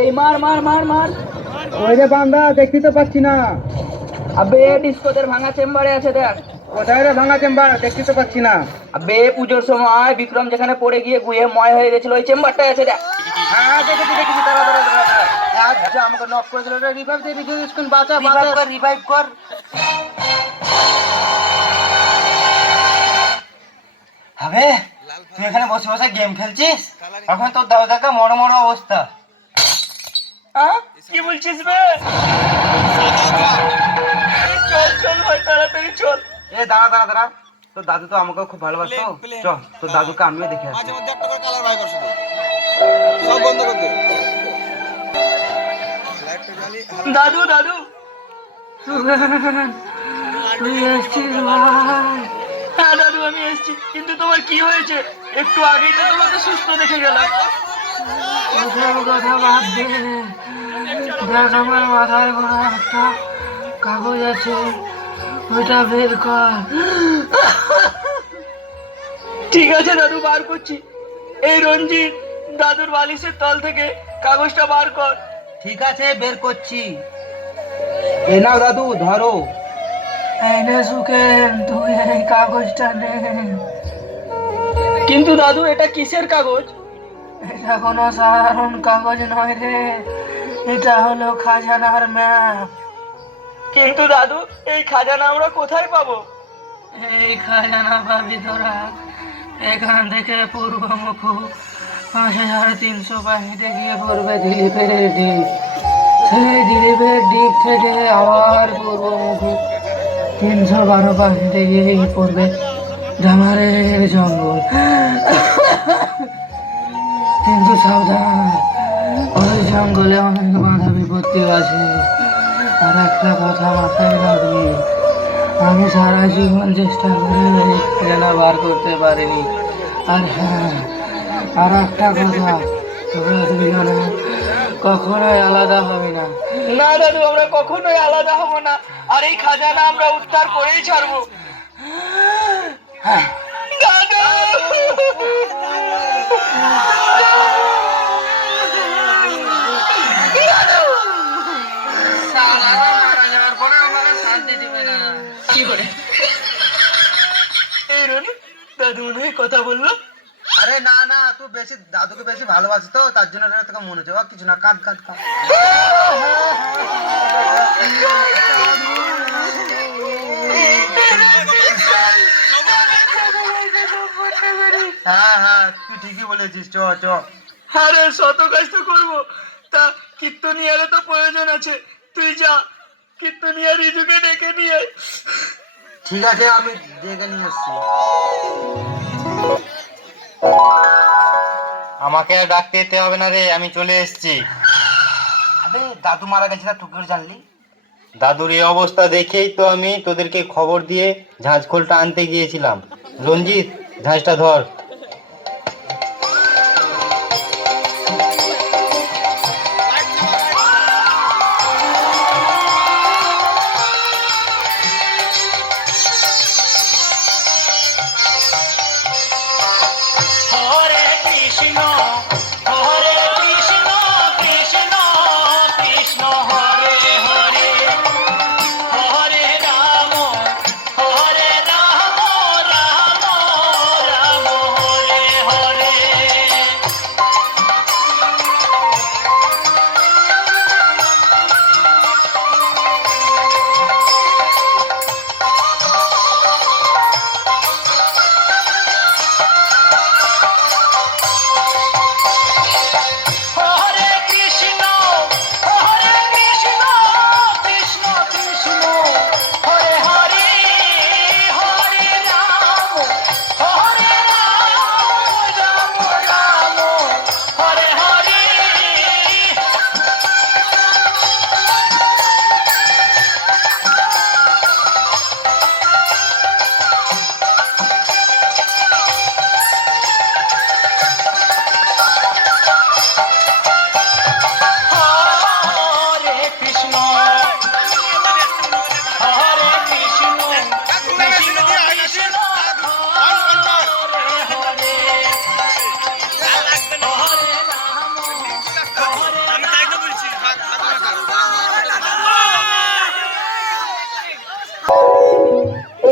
এই মার মার মার মার। ওই যে বান্দা দেখতে তো পাচ্ছি না। আবে ডিস্কোদের ভাঙা চেম্বারে আছে দেখ। কোথায় রে ভাঙা চেম্বার? দেখতে তো পাচ্ছি না। আবে পুজোর সময় বিক্রম যেখানে পড়ে গিয়ে গুয়ে ময় হয়ে গেছিল ওই চেম্বারটাই আছে দেখ। হ্যাঁ দেখেছি দেখেছি দাঁড়া দাঁড়া দাঁড়া দাঁড়া। আচ্ছা আমাকে নক করে দিল। রে রিভাইভ দে রিভাইভ স্কুল বাঁচা বাঁচা। কর রিভাইভ কর। হবে তুই এখানে বসে বসে গেম খেলছিস? এখন তোর দাও দেখা মর মর অবস্থা। কি বলছিস বে? চল চল ভাই তাড়াতাড়ি চল। এ দাঁড়া দাঁড়া দাঁড়া। তোর দাদু তো আমাকেও খুব ভালোবাসতো চ তোর দাদুকে আমিও দেখে আসি। মাঝে মধ্যে একটা করে কালার বাই কর শুধু সব বন্ধ করতে দাদু দাদু। তুই এসছিস ভাই। হ্যাঁ দাদু আমি এসছি। কিন্তু তোমার কি হয়েছে? একটু আগেই তো তোমাকে সুস্থ দেখে গেলাম। ওসব কথা বাদ দে আমার মাথায় কোনো একটা কাগজ আছে ওইটা বের কর। ঠিক আছে দাদু বার করছি। এই রঞ্জিত দাদুর বালিশের তল থেকে কাগজটা বার কর। ঠিক আছে বের করছি। এ নাও দাদু ধরো। এনে সুখেন তুই এই কাগজটা নে। কিন্তু দাদু এটা কিসের কাগজ? এটা কোনো সাধারণ কাগজ নয় রে। এটা হলো খাজানার ম্যাপ কিন্তু দাদু এই খাজানা আমরা কোথায় পাবো? এই খাজানা পাবি তোরা। এখান থেকে পূর্বমুখ পাঁচ হাজার তিনশো পাখিতে গিয়ে পড়বে দিলীপের দ্বীপ। সেই দিলীপের দ্বীপ থেকে আবার পূর্বমুখী তিনশো বারো পাখিতে গিয়েই পড়বে জামারের জঙ্গল। কিন্তু সাবধান। ওই জঙ্গলে অনেক বাধা বিপত্তি আছে। আর একটা কথা মাথায় রাখবি আমি সারা জীবন চেষ্টা করে এই খাজানা বার করতে পারিনি। আর হ্যাঁ আর একটা কথা তোরা দুজনে কখনোই আলাদা হবি না। না দাদু আমরা কখনোই আলাদা হব না। আর এই খাজানা আমরা উদ্ধার করেই ছাড়বো। দাদু! দাদু মনে হয় কথা বলল। আরে না না তুই বেশি দাদুকে বেশি ভালোবাসি তো তার জন্য তোকে মনে হচ্ছে। কিছু না কাঁদ কাঁদ কাঁদ। হ্যাঁ হ্যাঁ তুই ঠিকই বলেছিস চ চ। আরে শত কাজ তো করব। তা কীর্তনিয়ারে তো প্রয়োজন আছে। তুই যা কীর্তনিয়া রিজুকে ডেকে নিয়ে। ঠিক আছে আমি দেখে নিয়ে এসছি আমাকে আর ডাকতে যেতে হবে না রে আমি চলে এসেছি। আবে দাদু মারা গেছে না তুই জানলি? দাদুর এই অবস্থা দেখেই তো আমি তোদেরকে খবর দিয়ে ঝাঁজখোলটা আনতে গিয়েছিলাম। রঞ্জিত ঝাঁঝটা ধর।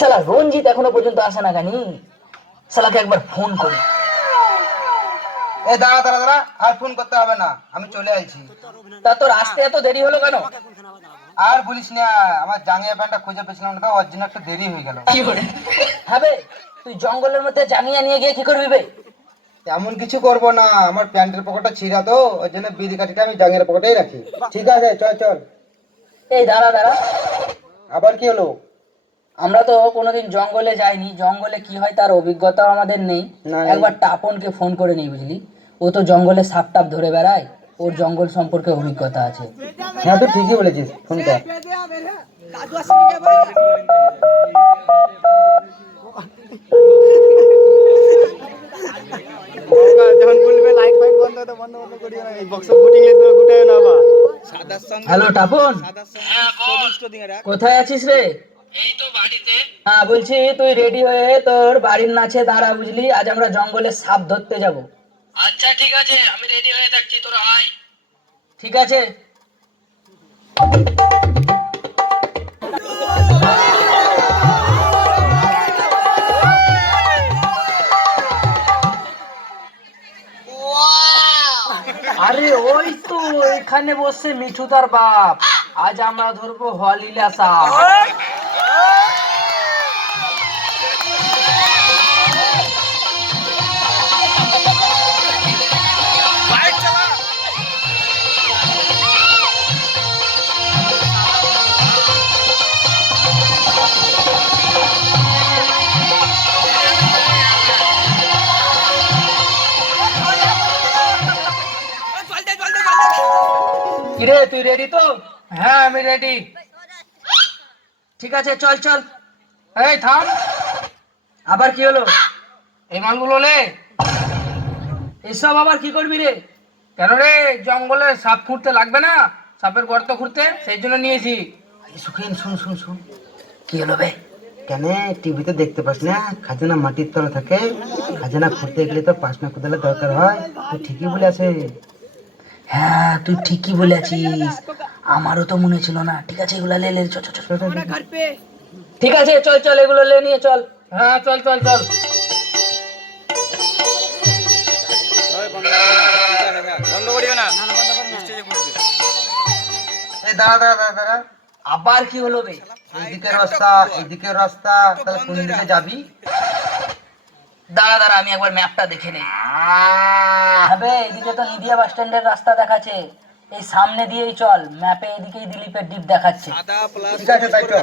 শালা রঞ্জিত এখনও পর্যন্ত আসে না কেনি শালাকে একবার ফোন করি। এ দাঁড়া দাঁড়া দাঁড়া আর ফোন করতে হবে না। আমি চলে আইছি। তা তোর আসতে এত দেরি হলো কেন? আর বলিস না আমার জাঙ্গিয়া প্যান্টটা খুঁজে পেয়েছিলাম না ওর জন্য একটু দেরি হয়ে গেল। কি করে হ্যাঁ বে, তুই জঙ্গলের মধ্যে জাঙ্গিয়া নিয়ে গিয়ে কি করবি বে? এমন কিছু করব না আমার প্যান্টের পকেটটা ছিঁড়া তো ওই জন্য বিড়ি কাঠিটা আমি জাঙ্গিয়ার পকেটেই রাখি। ঠিক আছে চল চল। এই দাঁড়া দাঁড়া। আবার কি হলো? আমরা তো কোনোদিন জঙ্গলে যাইনি। জঙ্গলে কি হয় তার অভিজ্ঞতাও আমাদের নেই। না, একবার টাপনকে ফোন করে নেই বুঝলি? ও তো জঙ্গলে সাপ টাপ ধরে বেড়ায়। ওর জঙ্গল সম্পর্কে অভিজ্ঞতা আছে। হ্যাঁ তুই ঠিকই বলেছিস ফোন কর হ্যালো টাপন। কোথায় আছিস রে? হ্যাঁ বলছি তুই রেডি হয়ে তোর বাড়ির নাচে দাঁড়া বুঝলি? আজ আমরা জঙ্গলে সাপ ধরতে যাব। আচ্ছা ঠিক আছে আমি রেডি হয়ে থাকছি তোরা আয়। ঠিক আছে। আরে ওই তো এখানে বসে মিঠু তার বাপ। আজ আমরা ধরবো হলিলা সাপ। কিরে, তুই রেডি তো? হ্যাঁ আমি রেডি ঠিক আছে, চল চল। এই, থাম। আবার কি হলো? এই মালগুলো নে। এসব আবার কি করবি রে? কেন রে, জঙ্গলে সাপ খুঁড়তে লাগবে না? সাপের গর্ত খুঁড়তে? সেই জন্য নিয়েছি। সুখিন, শুন শুন শুন। কি হলো বে? কেন টিভিতে দেখতে পাস না? খাজানা মাটির তলা থাকে। খাজানা খুঁড়তে গেলে তো পাঁচনা কোদালের দরকার হয়। ঠিকই বলে আছে হ্যাঁ তুই ঠিকই বলেছিস। আমারও তো মনে ছিল না। ঠিক আছে এগুলো লে লে চল চল চল ঠিক আছে চল চল এগুলো লে নিয়ে চল। হ্যাঁ চল চল চল। এই দাঁড়া দাঁড়া দাঁড়া দাঁড়া। আবার কি হলো বে এইদিকে রাস্তা এইদিকে রাস্তা। তাহলে কোন দিকে যাবি? দাঁড়া দাঁড়া আমি একবার ম্যাপটা দেখে নেই হবে এদিকে তো নিদিয়া বাস স্ট্যান্ডের রাস্তা দেখাচ্ছে এই সামনে দিয়েই চল ম্যাপে এদিকেই দিলীপের ডিপ দেখাচ্ছে ঠিক আছে তাই তো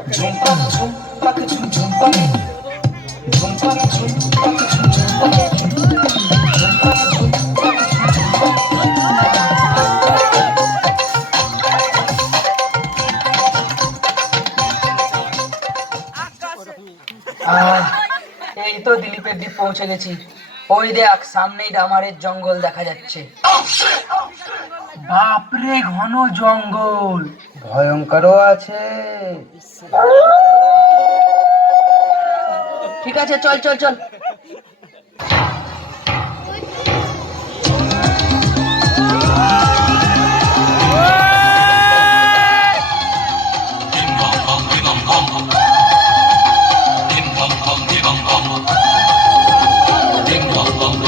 তো দ্বীপ পৌঁছে গেছি। ওই দেখ সামনেই ডামারের জঙ্গল দেখা যাচ্ছে। বাপরে ঘন জঙ্গল। ভয়ঙ্করও আছে। ঠিক আছে চল চল চল।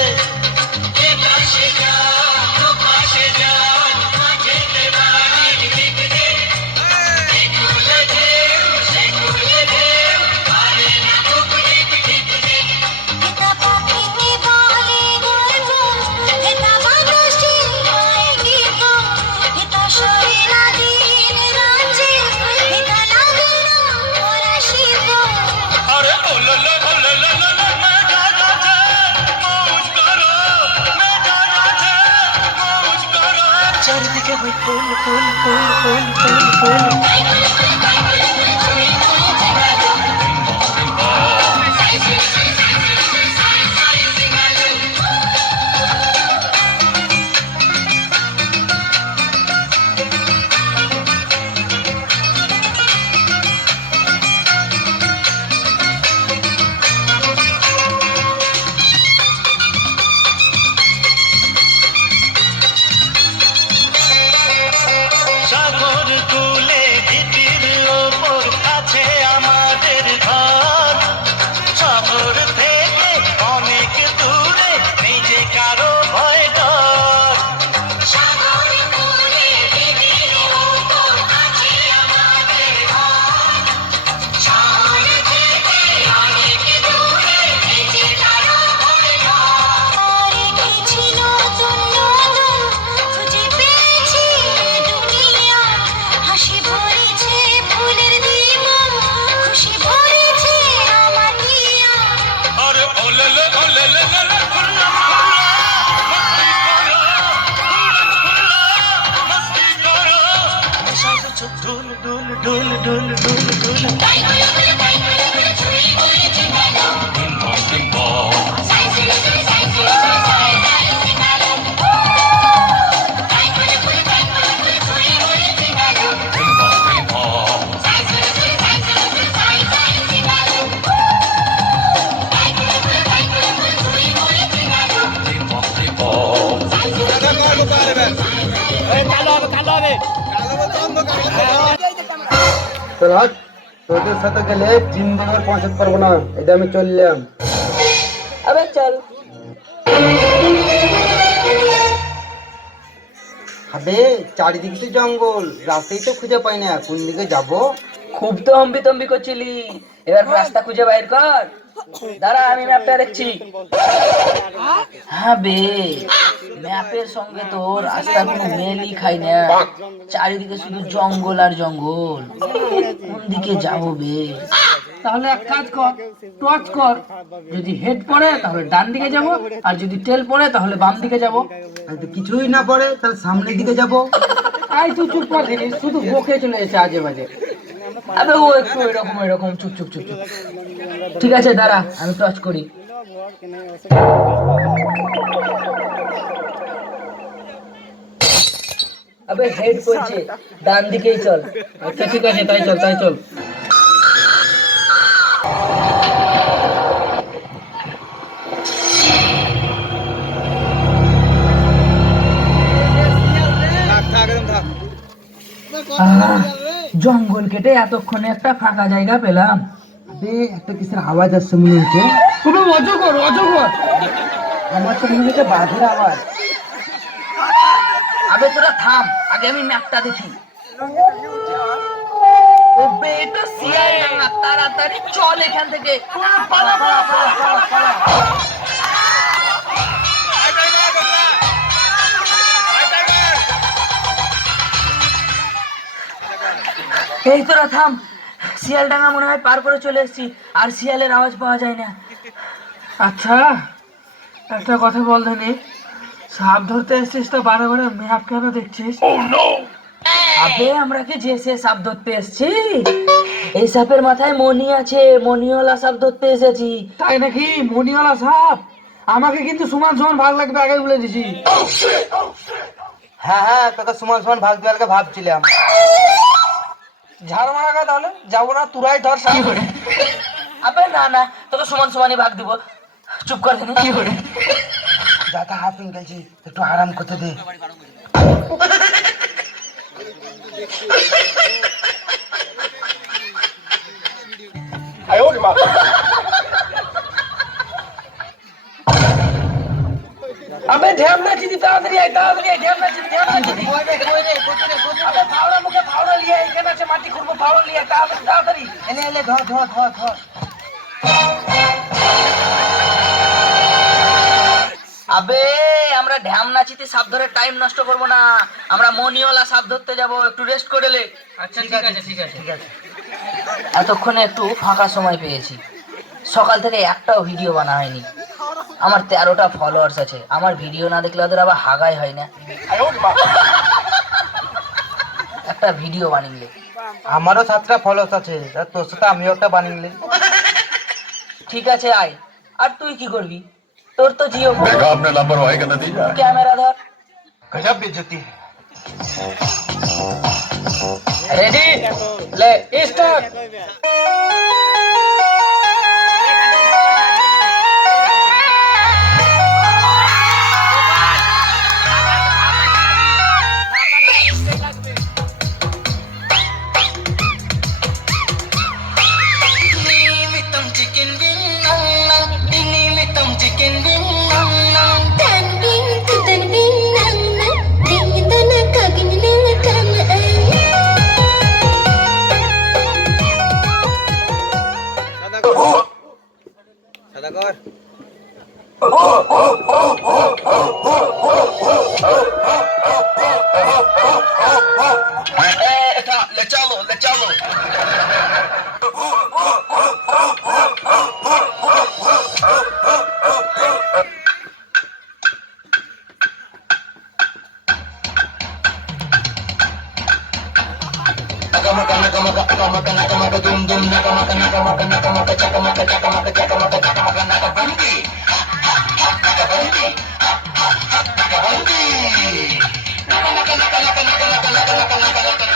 Yes. Oh, holy, holy. সাজছো দুল দুল দুল দুল দুল দুল হাট তোদের সাথে গেলে জিন্দিগি পৌঁছাতে পারব না এটা আমি চললাম। আবার চল। হবে চারিদিকে তো জঙ্গল। রাস্তাই তো খুঁজে পাই না। কোন দিকে যাব? খুব তো হম্বি তম্বি করছিলি। এবার রাস্তা খুঁজে বাইর কর। দাঁড়া আমি ম্যাপটা দেখছি। হ্যাঁ বে ম্যাপের সঙ্গে তো রাস্তার কোনো মেলই খাই না। চারিদিকে শুধু জঙ্গল আর জঙ্গল। কোন দিকে যাব বে? তাহলে এক কাজ কর টর্চ কর। যদি হেড পড়ে তাহলে ডান দিকে যাব। আর যদি টেল পড়ে তাহলে বাম দিকে যাব। কিছুই না পড়ে তাহলে সামনের দিকে যাব। আই তুই চুপ কর শুধু বকে চলে এসে আজে বাজে আবে ও একটু এরকম এরকম, চুপ চুপ চুপ চুপ। ঠিক আছে, দাঁড়া, আমি টচ করি। আবে হেড করছে ডান দিকেই চল। আচ্ছা ঠিক আছে, তাই চল তাই চল। জঙ্গল কেটে এতক্ষণে একটা ফাঁকা জায়গা পেলাম। একটা কিসের আওয়াজ আসছে মনে হচ্ছে। তুমি অজগর অজগর আমার তো মনে হচ্ছে বাঘের আওয়াজ। আবে তোরা থাম আগে আমি ম্যাপটা দেখি। ও বে এটা সিআই তাড়াতাড়ি চল এখান থেকে। পালা পালা। এই তোরা থাম। শিয়াল ডাঙ্গা মনে হয় পার করে চলে এসেছি। আর শিয়ালের আওয়াজ পাওয়া যায় না। আচ্ছা একটা কথা বল নি সাপ ধরতে এসেছিস তো বারে বারে ম্যাপ কেন দেখছিস? আবে আমরা কি যে সে সাপ ধরতে এসেছি? এই সাপের মাথায় মনি আছে মনিওয়ালা সাপ ধরতে এসেছি। তাই নাকি? মনিওয়ালা সাপ? আমাকে কিন্তু সমান সমান ভাগ লাগবে আগে বলে দিছি। হ্যাঁ হ্যাঁ তোকে সমান সমান ভাগ দেওয়ালকে ভাবছিলাম। ঝাড় মারা গা তাহলে? যাব না তুরাই ধর সাপ আবে না না তোকে সমান সমানই ভাগ দিব। চুপ কর দিনি কি করে? যাতা হাফ গেছি একটু আরাম করতে দে। আবে ঢ্যাম না চিনি তাড়াতাড়ি আয় তাড়াতাড়ি আয় ঢ্যাম না চিনি ঢ্যাম না চিনি আবে ফাওড়া মুখে ফাওড়া লিয়ে এখানে আছে মাটি খুঁড়বো ফাওড়া লিয়ে তাড়াতাড়ি তাড়াতাড়ি। এনে এলে ধর ধর ধর ধর। আবে আমরা ঢ্যাম নাচিতে সাপ ধরে টাইম নষ্ট করব না। আমরা মনিওয়ালা সাপ ধরতে যাব একটু রেস্ট করে লে আচ্ছা ঠিক আছে ঠিক আছে ঠিক আছে। এতক্ষণে একটু ফাঁকা সময় পেয়েছি। সকাল থেকে একটাও ভিডিও বানা হয়নি। আমার তেরোটা ফলোয়ার্স আছে। আমার ভিডিও না দেখলে ওদের আবার হাগাই হয় না। একটা ভিডিও বানিয়ে আমারও সাতটা ফলোয়ার্স আছে। তোর সাথে আমিও একটা বানিয়ে ঠিক আছে আয়। আর তুই কি করবি? তোর তো জিও ক্যামেরা ধর। গজব রেডি লে স্টার্ট కమక నకమక కమక నకమక దుమ్ దుమ్ నకమక నకమక నకమక చకమక చకమక చకమక చకమక నక బండి నక బండి నక బండి నకమక నక నక నక నక నక నక నక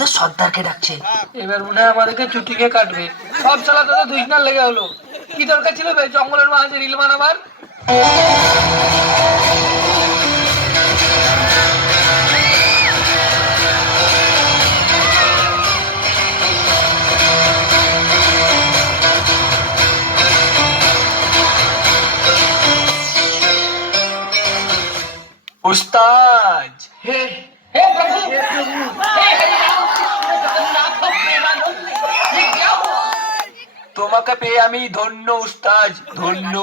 আমাদের সর্দারকে ডাকছে। এবার মনে হয় আমাদেরকে চুটিকে কাটবে। সব চালা তোদের দুই নাল লেগে হলো। কি দরকার ছিল বে জঙ্গলের মাঝে রিল বানাবার? উস্তাদ! হে হে প্রভু! হে প্রভু! তোমাকে পেয়ে আমি ধন্য উস্তাদ ধন্য।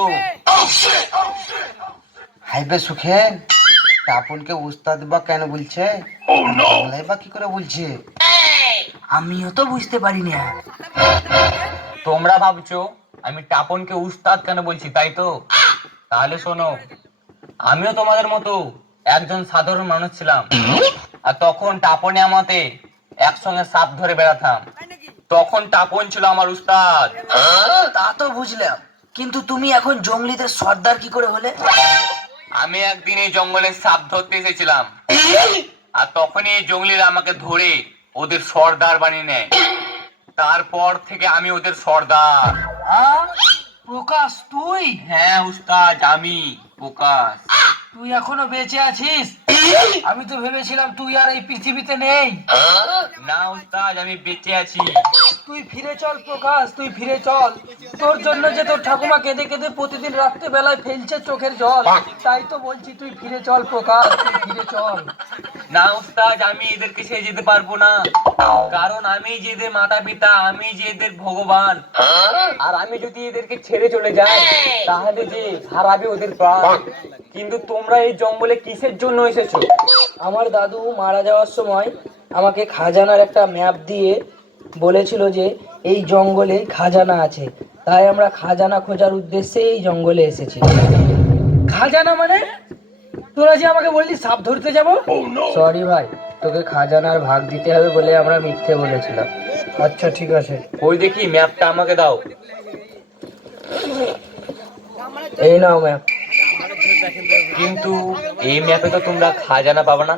হাই বে সুখে উস্তাদ বা কেন বলছে? বাংলায় বা কি করে বলছে? আমিও তো বুঝতে পারি না। তোমরা ভাবছ আমি টাপনকে উস্তাদ কেন বলছি তাই তো? তাহলে শোনো আমিও তোমাদের মতো একজন সাধারণ মানুষ ছিলাম। আর তখন টাপনে আমাতে একসঙ্গে সাপ ধরে বেড়াতাম। তখন টাপন ছিল আমার উস্তাদ। তা তো বুঝলাম। কিন্তু তুমি এখন জঙ্গলিদের সর্দার কি করে হলে? আমি একদিন এই জঙ্গলে সাপ ধরতে এসেছিলাম। আর তখনই এই জঙ্গলিরা আমাকে ধরে ওদের সর্দার বানিয়ে নেয়। তারপর থেকে আমি ওদের সর্দার। প্রকাশ তুই? হ্যাঁ উস্তাদ আমি প্রকাশ। তুই এখনও বেঁচে আছিস? আমি তো ভেবেছিলাম তুই আর এই পৃথিবীতে নেই। না উস্তাদ, আমি বেঁচে আছি। তুই ফিরে চল প্রকাশ, তুই ফিরে চল। তোর জন্য যে তোর ঠাকুমা কেঁদে কেঁদে প্রতিদিন রাত্রে বেলায় ফেলছে চোখের জল, তাই তো বলছি তুই ফিরে চল প্রকাশ, তুই ফিরে চল। না উস্তাদ, আমি এদেরকে ছেড়ে যেতে পারব না। কারণ আমি যে এদের মাতা পিতা আমি যে এদের ভগবান। আর আমি যদি এদেরকে ছেড়ে চলে যাই, তাহলে যে হারাবে ওদের প্রাণ। কিন্তু তোমরা এই জঙ্গলে কিসের জন্য এসেছ? আমার দাদু মারা যাওয়ার সময় আমাকে খাজানার একটা ম্যাপ দিয়ে বলেছিল যে এই জঙ্গলে খাজানা আছে। তাই আমরা খাজানা খোঁজার উদ্দেশ্যে এই জঙ্গলে এসেছি। খাজানা মানে? তোরা যে আমাকে বললি সাপ ধরতে যাব? সরি ভাই তোকে খাজানার ভাগ দিতে হবে বলে আমরা মিথ্যে বলেছিলাম। আচ্ছা ঠিক আছে। ওই দেখি ম্যাপটা আমাকে দাও। এই নাও ম্যাপ। কিন্তু এই ম্যাপে তো তোমরা খাজানা পাবে না।